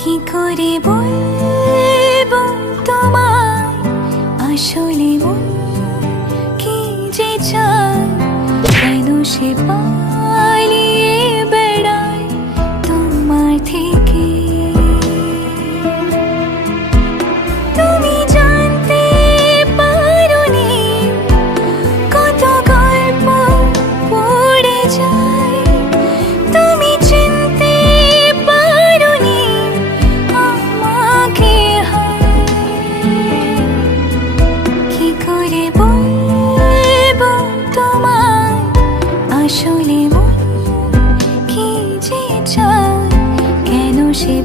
কি করে বলবো তোমায় আসলে মন কি যে চায়, কেন সে পালিয়ে বেড়ায় তোমার থেকে। তুমি জানতে পারোনি কত গল্প পড়ে যায়, তুমি চিনতে পারোনি আমাকে। কি করে বলবো তোমায় আসলে মন কি যে চায়, কেন সে